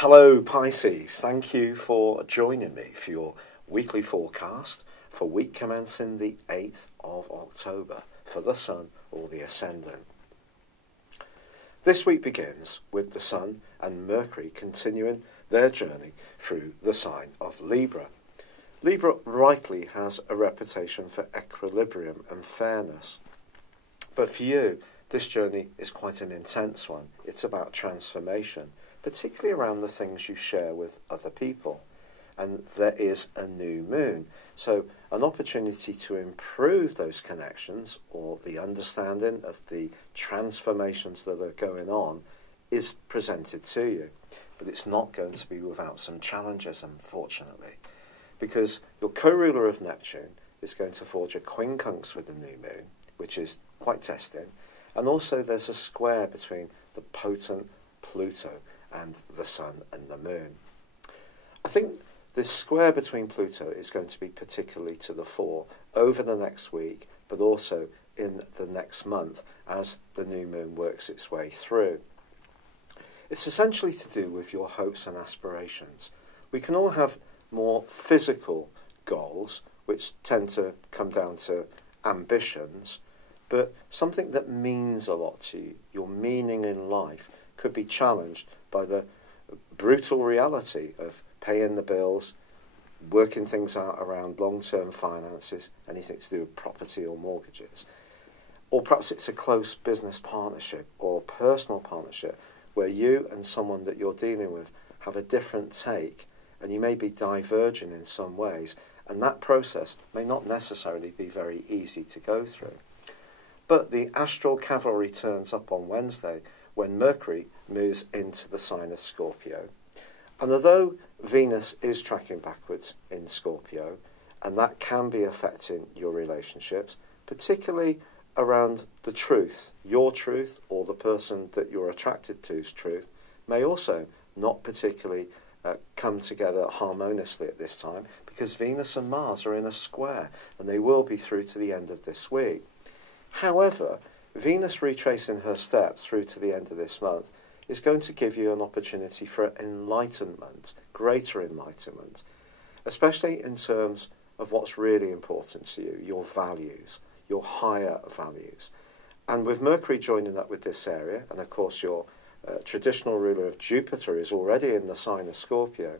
Hello Pisces, thank you for joining me for your weekly forecast for week commencing the 8th of October for the Sun or the Ascendant. This week begins with the Sun and Mercury continuing their journey through the sign of Libra. Libra rightly has a reputation for equilibrium and fairness, but for you this journey is quite an intense one. It's about transformation, particularly around the things you share with other people. And there is a new moon. So an opportunity to improve those connections or the understanding of the transformations that are going on is presented to you. But it's not going to be without some challenges, unfortunately, because your co-ruler of Neptune is going to forge a quincunx with the new moon, which is quite testing. And also there's a square between the potent Pluto and the Sun and the Moon. I think this square between Pluto is going to be particularly to the fore over the next week, but also in the next month as the new moon works its way through. It's essentially to do with your hopes and aspirations. We can all have more physical goals, which tend to come down to ambitions, but something that means a lot to you, your meaning in life, could be challenged by the brutal reality of paying the bills, working things out around long-term finances, anything to do with property or mortgages. Or perhaps it's a close business partnership or personal partnership where you and someone that you're dealing with have a different take and you may be diverging in some ways, and that process may not necessarily be very easy to go through. But the astral cavalry turns up on Wednesday when Mercury moves into the sign of Scorpio. And although Venus is tracking backwards in Scorpio, and that can be affecting your relationships, particularly around the truth, your truth or the person that you're attracted to's truth, may also not particularly come together harmoniously at this time, because Venus and Mars are in a square, and they will be through to the end of this week. However, Venus retracing her steps through to the end of this month is going to give you an opportunity for enlightenment, greater enlightenment, especially in terms of what's really important to you, your values, your higher values. And with Mercury joining up with this area, and of course your traditional ruler of Jupiter is already in the sign of Scorpio,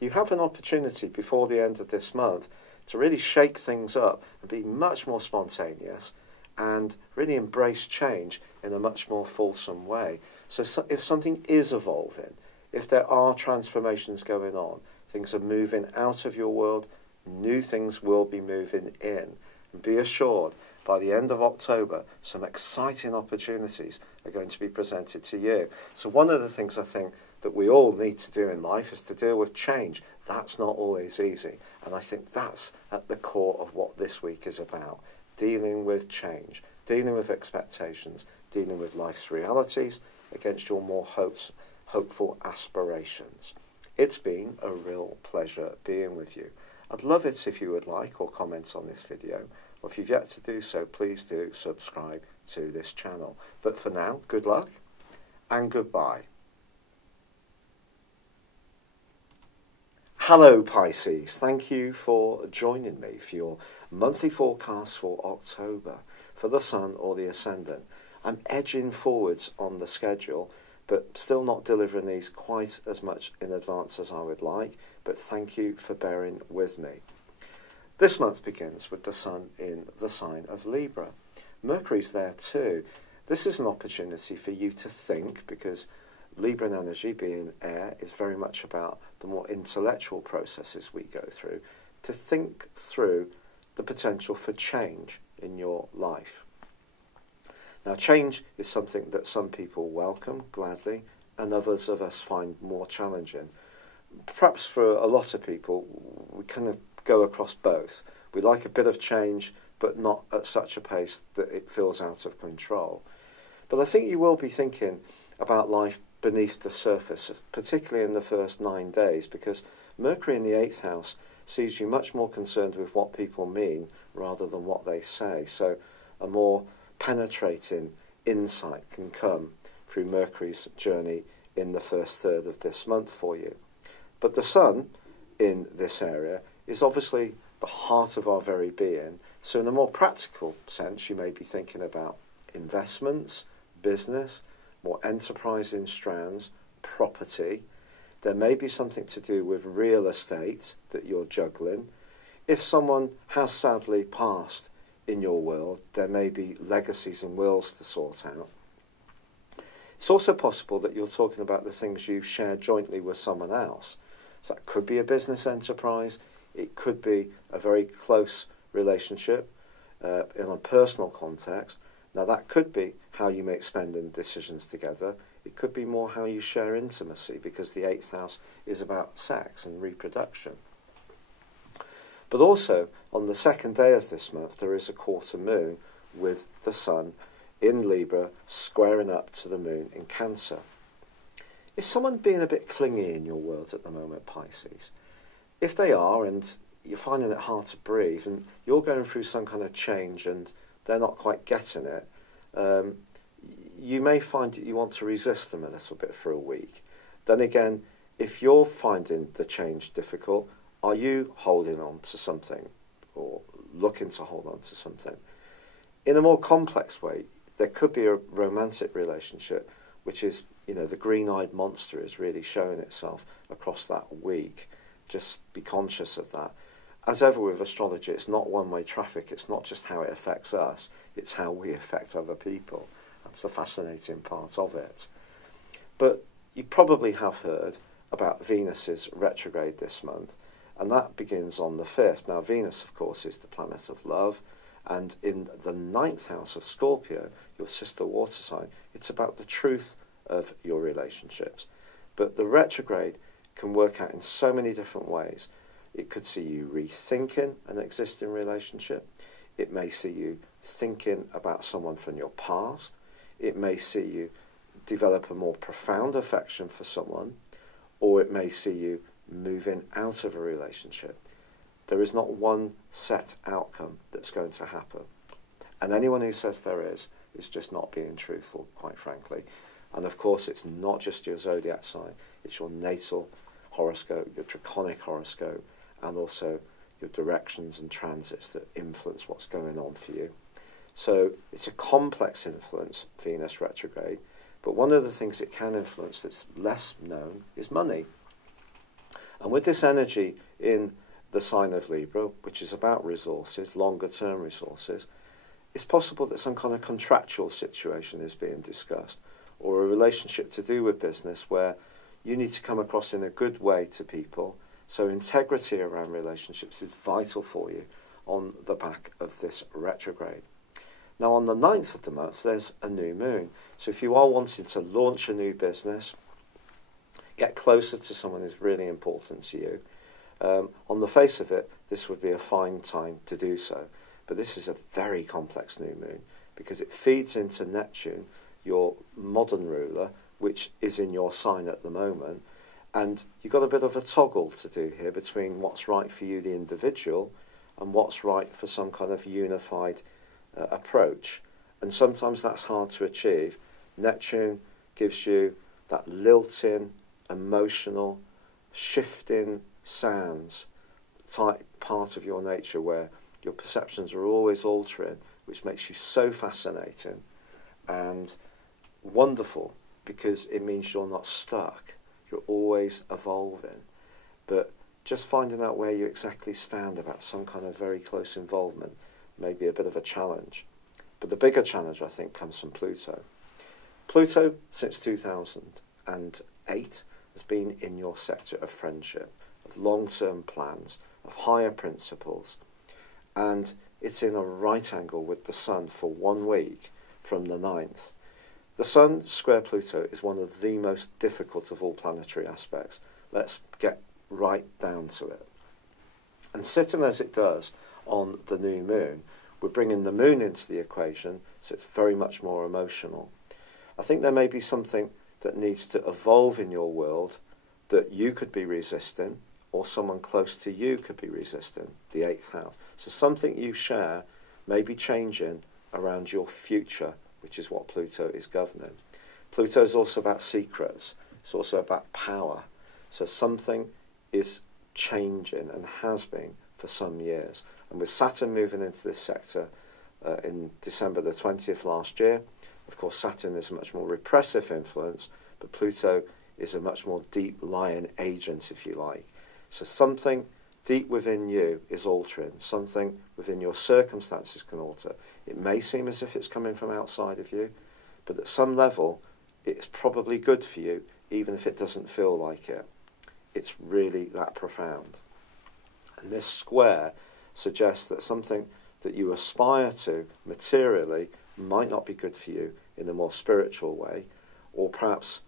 you have an opportunity before the end of this month to really shake things up and be much more spontaneous and really embrace change in a much more fulsome way. So if something is evolving, if there are transformations going on, things are moving out of your world, new things will be moving in. And be assured, by the end of October, some exciting opportunities are going to be presented to you. So one of the things I think that we all need to do in life is to deal with change. That's not always easy. And I think that's at the core of what this week is about. Dealing with change, dealing with expectations, dealing with life's realities against your more hopeful aspirations. It's been a real pleasure being with you. I'd love it if you would like or comment on this video, or if you've yet to do so, please do subscribe to this channel. But for now, good luck and goodbye. Hello Pisces, thank you for joining me for your monthly forecast for October for the Sun or the Ascendant. I'm edging forwards on the schedule, but still not delivering these quite as much in advance as I would like, but thank you for bearing with me. This month begins with the Sun in the sign of Libra. Mercury's there too. This is an opportunity for you to think, because Libran energy, being air, is very much about the more intellectual processes we go through, to think through the potential for change in your life. Now, change is something that some people welcome gladly, and others of us find more challenging. Perhaps for a lot of people, we kind of go across both. We like a bit of change, but not at such a pace that it feels out of control. But I think you will be thinking about life beneath the surface, particularly in the first 9 days, because Mercury in the 8th house sees you much more concerned with what people mean rather than what they say. So a more penetrating insight can come through Mercury's journey in the first third of this month for you. But the sun in this area is obviously the heart of our very being. So in a more practical sense, you may be thinking about investments, business, more enterprising strands, property. There may be something to do with real estate that you're juggling. If someone has sadly passed in your world, there may be legacies and wills to sort out. It's also possible that you're talking about the things you share jointly with someone else. So that could be a business enterprise, it could be a very close relationship in a personal context. Now that could be how you make spending decisions together. It could be more how you share intimacy, because the 8th house is about sex and reproduction. But also, on the second day of this month, there is a quarter moon with the sun in Libra squaring up to the moon in Cancer. Is someone being a bit clingy in your world at the moment, Pisces? If they are, and you're finding it hard to breathe, and you're going through some kind of change and they're not quite getting it, you may find that you want to resist them a little bit for a week. Then again, if you're finding the change difficult, are you holding on to something or looking to hold on to something? In a more complex way, there could be a romantic relationship, which is, the green-eyed monster is really showing itself across that week. Just be conscious of that. As ever with astrology, it's not one-way traffic. It's not just how it affects us, it's how we affect other people. That's the fascinating part of it. But you probably have heard about Venus's retrograde this month, and that begins on the 5th. Now, Venus, of course, is the planet of love, and in the 9th house of Scorpio, your sister water sign, it's about the truth of your relationships. But the retrograde can work out in so many different ways. It could see you rethinking an existing relationship. It may see you thinking about someone from your past. It may see you develop a more profound affection for someone, or it may see you moving out of a relationship. There is not one set outcome that's going to happen. And anyone who says there is just not being truthful, quite frankly. And of course, it's not just your zodiac sign, it's your natal horoscope, your draconic horoscope, and also your directions and transits that influence what's going on for you. So it's a complex influence, Venus retrograde, but one of the things it can influence that's less known is money. And with this energy in the sign of Libra, which is about resources, longer term resources, it's possible that some kind of contractual situation is being discussed, or a relationship to do with business where you need to come across in a good way to people. So integrity around relationships is vital for you on the back of this retrograde. Now on the 9th of the month, there's a new moon. So if you are wanting to launch a new business, get closer to someone who's really important to you, on the face of it, this would be a fine time to do so. But this is a very complex new moon because it feeds into Neptune, your modern ruler, which is in your sign at the moment. And you've got a bit of a toggle to do here between what's right for you, the individual, and what's right for some kind of unified approach. And sometimes that's hard to achieve. Neptune gives you that lilting, emotional, shifting sands type part of your nature where your perceptions are always altering, which makes you so fascinating and wonderful because it means you're not stuck. You're always evolving. But just finding out where you exactly stand about some kind of very close involvement may be a bit of a challenge. But the bigger challenge, I think, comes from Pluto. Pluto, since 2008, has been in your sector of friendship, of long-term plans, of higher principles. And it's in a right angle with the Sun for 1 week from the 9th. The Sun square Pluto is one of the most difficult of all planetary aspects. Let's get right down to it. And sitting as it does on the new moon, we're bringing the moon into the equation, so it's very much more emotional. I think there may be something that needs to evolve in your world that you could be resisting, or someone close to you could be resisting, the 8th house. So something you share may be changing around your future, which is what Pluto is governing. Pluto is also about secrets. It's also about power. So something is changing and has been for some years. And with Saturn moving into this sector in December the 20th last year, of course Saturn is a much more repressive influence, but Pluto is a much more deep lying agent, if you like. So something deep within you is altering. Something within your circumstances can alter. It may seem as if it's coming from outside of you, but at some level, it's probably good for you, even if it doesn't feel like it. It's really that profound. And this square suggests that something that you aspire to materially might not be good for you in a more spiritual way, or perhaps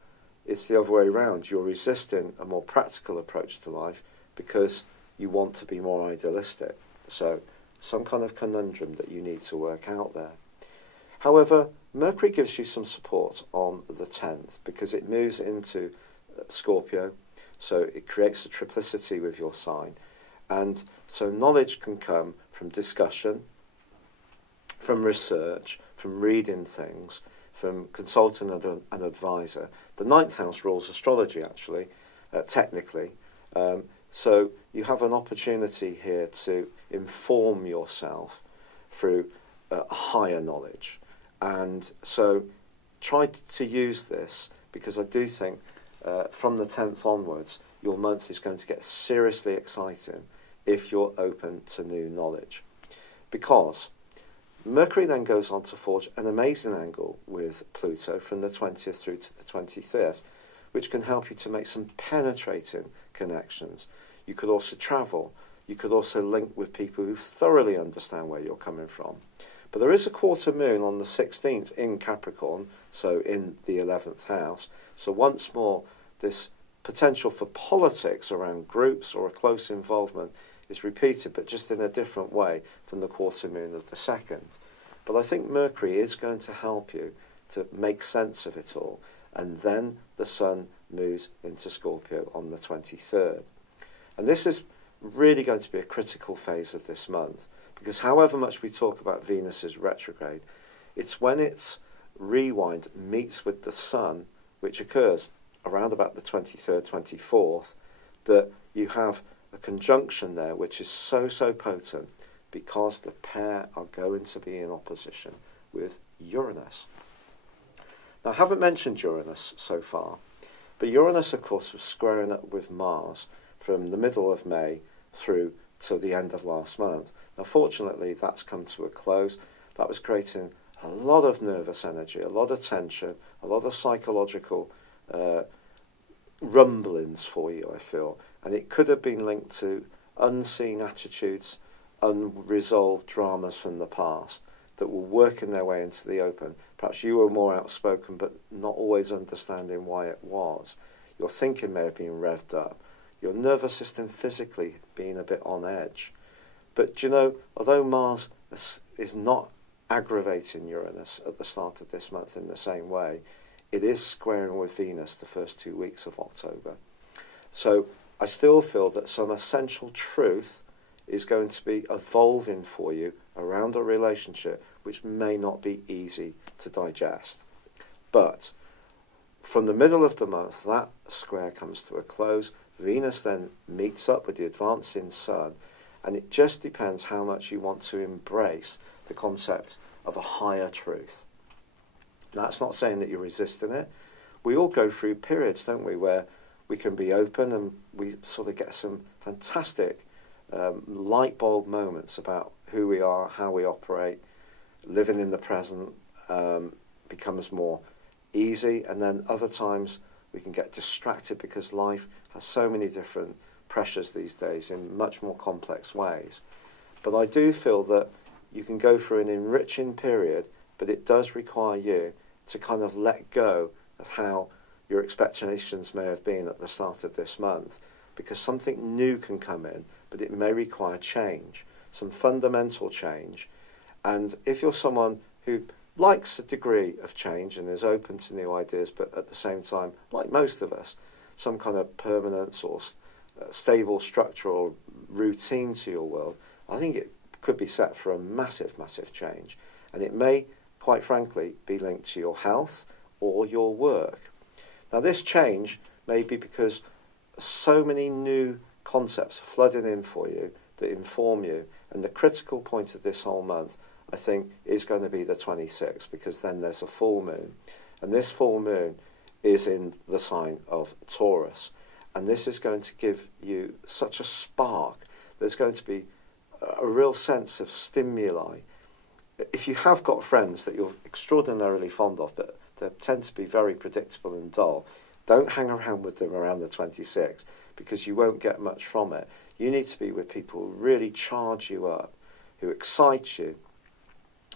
it's the other way around. You're resisting a more practical approach to life because you want to be more idealistic. So some kind of conundrum that you need to work out there. However, Mercury gives you some support on the 10th because it moves into Scorpio, so it creates a triplicity with your sign. And so knowledge can come from discussion, from research, from reading things, from consulting an advisor. The 9th house rules astrology, actually, technically. So you have an opportunity here to inform yourself through higher knowledge. And so try to use this, because I do think from the 10th onwards, your month is going to get seriously exciting if you're open to new knowledge. Because Mercury then goes on to forge an amazing angle with Pluto from the 20th through to the 25th, which can help you to make some penetrating connections. You could also travel. You could also link with people who thoroughly understand where you're coming from. But there is a quarter moon on the 16th in Capricorn, so in the 11th house. So once more, this potential for politics around groups or a close involvement is repeated, but just in a different way from the quarter moon of the 2nd. But I think Mercury is going to help you to make sense of it all. And then the Sun moves into Scorpio on the 23rd. And this is really going to be a critical phase of this month, because however much we talk about Venus's retrograde, it's when its rewind meets with the Sun, which occurs around about the 23rd, 24th, that you have a conjunction there which is so potent, because the pair are going to be in opposition with Uranus. Now, I haven't mentioned Uranus so far, but Uranus, of course, was squaring up with Mars from the middle of May through to the end of last month. Now, fortunately, that's come to a close. That was creating a lot of nervous energy, a lot of tension, a lot of psychological rumblings for you, I feel. And it could have been linked to unseen attitudes, unresolved dramas from the past that were working their way into the open. Perhaps you were more outspoken, but not always understanding why it was. Your thinking may have been revved up. Your nervous system physically being a bit on edge. But, you know, although Mars is not aggravating Uranus at the start of this month in the same way, it is squaring with Venus the first 2 weeks of October. So I still feel that some essential truth is going to be evolving for you around a relationship which may not be easy to digest. But from the middle of the month, that square comes to a close. Venus then meets up with the advancing Sun, and it just depends how much you want to embrace the concept of a higher truth. That's not saying that you're resisting it. We all go through periods, don't we, where we can be open and we sort of get some fantastic light bulb moments about who we are, how we operate. Living in the present becomes more easy, and then other times we can get distracted because life has so many different pressures these days in much more complex ways. But I do feel that you can go through an enriching period, but it does require you to kind of let go of how your expectations may have been at the start of this month, because something new can come in, but it may require change, some fundamental change. And if you're someone who likes a degree of change and is open to new ideas, but at the same time, like most of us, some kind of permanence or stable structure or routine to your world, I think it could be set for a massive change. And it may, quite frankly, be linked to your health or your work. Now this change may be because so many new concepts are flooding in for you that inform you, and the critical point of this whole month, I think, is going to be the 26th, because then there's a full moon, and this full moon is in the sign of Taurus, and this is going to give you such a spark. There's going to be a real sense of stimuli. If you have got friends that you're extraordinarily fond of, but they tend to be very predictable and dull, don't hang around with them around the 26th, because you won't get much from it. You need to be with people who really charge you up, who excite you,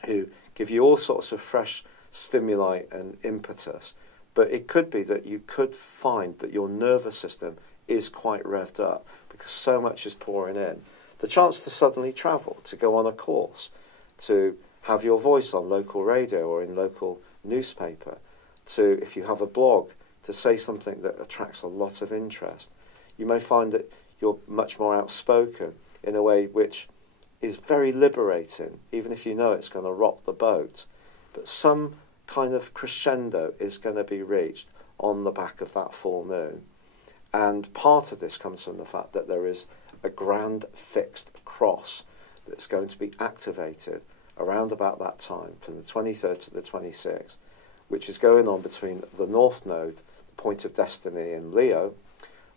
who give you all sorts of fresh stimuli and impetus. But it could be that you could find that your nervous system is quite revved up because so much is pouring in. The chance to suddenly travel, to go on a course, to have your voice on local radio or in local newspaper, to, if you have a blog, to say something that attracts a lot of interest. You may find that you're much more outspoken in a way which is very liberating, even if you know it's going to rock the boat. But some kind of crescendo is going to be reached on the back of that full moon. And part of this comes from the fact that there is a grand fixed cross that's going to be activated around about that time, from the 23rd to the 26th, which is going on between the North Node, the point of destiny in Leo,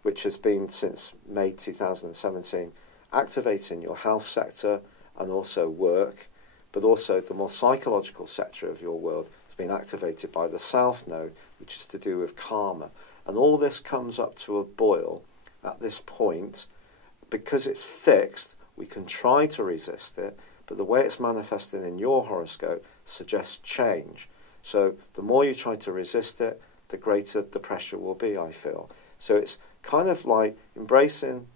which has been since May 2017, activating your health sector and also work, but also the more psychological sector of your world has been activated by the South Node, which is to do with karma. And all this comes up to a boil at this point. Because it's fixed, we can try to resist it, but the way it's manifesting in your horoscope suggests change. So the more you try to resist it, the greater the pressure will be, I feel. So it's kind of like embracing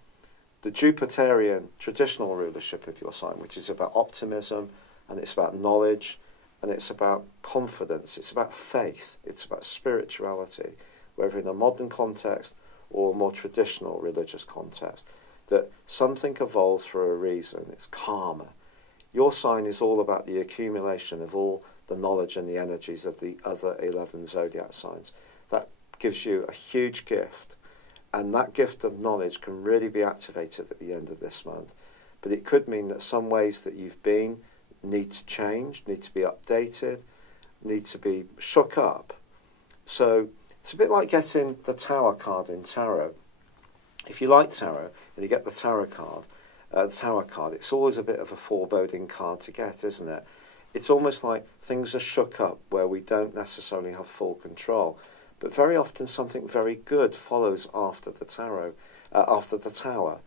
the Jupiterian traditional rulership of your sign, which is about optimism, and it's about knowledge, and it's about confidence, it's about faith, it's about spirituality, whether in a modern context or a more traditional religious context, that something evolves for a reason. It's karma. Your sign is all about the accumulation of all the knowledge and the energies of the other 11 zodiac signs. That gives you a huge gift, and that gift of knowledge can really be activated at the end of this month. But it could mean that some ways that you've been need to change, need to be updated, need to be shook up. So it's a bit like getting the Tower card in tarot. If you like tarot and you get the Tower card, it's always a bit of a foreboding card to get, isn't it? It's almost like things are shook up where we don't necessarily have full control. But very often something very good follows after the tarot, after the Tower.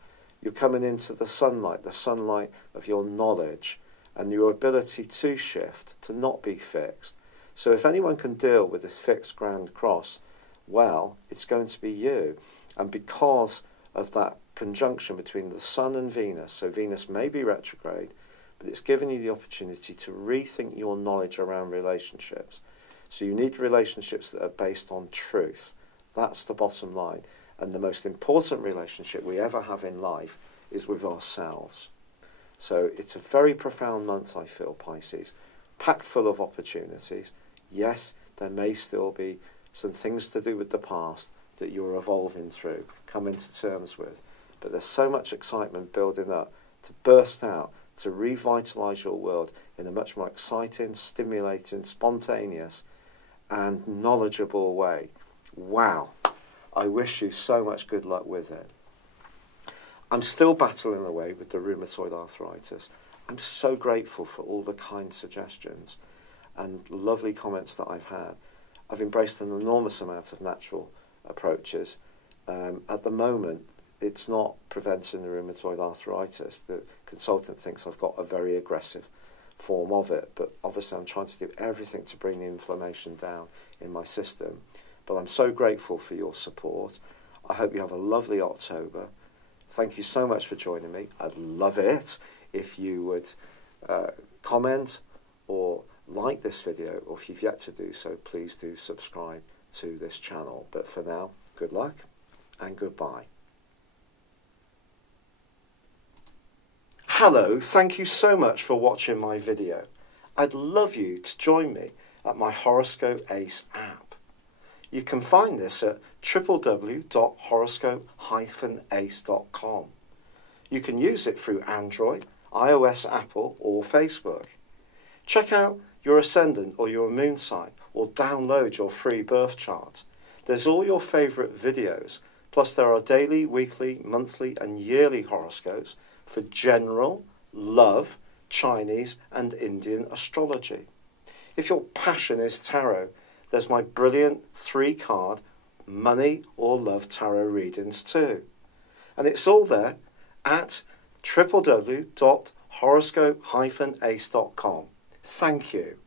You're coming into the sunlight of your knowledge and your ability to shift, to not be fixed. So if anyone can deal with this fixed grand cross, well, it's going to be you. And because of that conjunction between the Sun and Venus, so Venus may be retrograde, but it's given you the opportunity to rethink your knowledge around relationships. So you need relationships that are based on truth. That's the bottom line. And the most important relationship we ever have in life is with ourselves. So it's a very profound month, I feel, Pisces, packed full of opportunities. Yes, there may still be some things to do with the past that you're evolving through, coming to terms with. But there's so much excitement building up to burst out, to revitalise your world in a much more exciting, stimulating, spontaneous and knowledgeable way. Wow. I wish you so much good luck with it. I'm still battling away with the rheumatoid arthritis. I'm so grateful for all the kind suggestions and lovely comments that I've had. I've embraced an enormous amount of natural approaches. At the moment, it's not preventing the rheumatoid arthritis. The consultant thinks I've got a very aggressive form of it, but obviously I'm trying to do everything to bring the inflammation down in my system. But I'm so grateful for your support. I hope you have a lovely October. Thank you so much for joining me. I'd love it if you would comment or like this video, or if you've yet to do so, please do subscribe to this channel. But for now, good luck and goodbye. Hello, thank you so much for watching my video. I'd love you to join me at my Horoscope Ace app. You can find this at www.horoscope-ace.com. You can use it through Android, iOS, Apple or Facebook. Check out your ascendant or your moon sign or download your free birth chart. There's all your favourite videos, plus there are daily, weekly, monthly and yearly horoscopes for general, love, Chinese and Indian astrology. If your passion is tarot, there's my brilliant 3-card money or love tarot readings too. And it's all there at www.horoscope-ace.com. Thank you.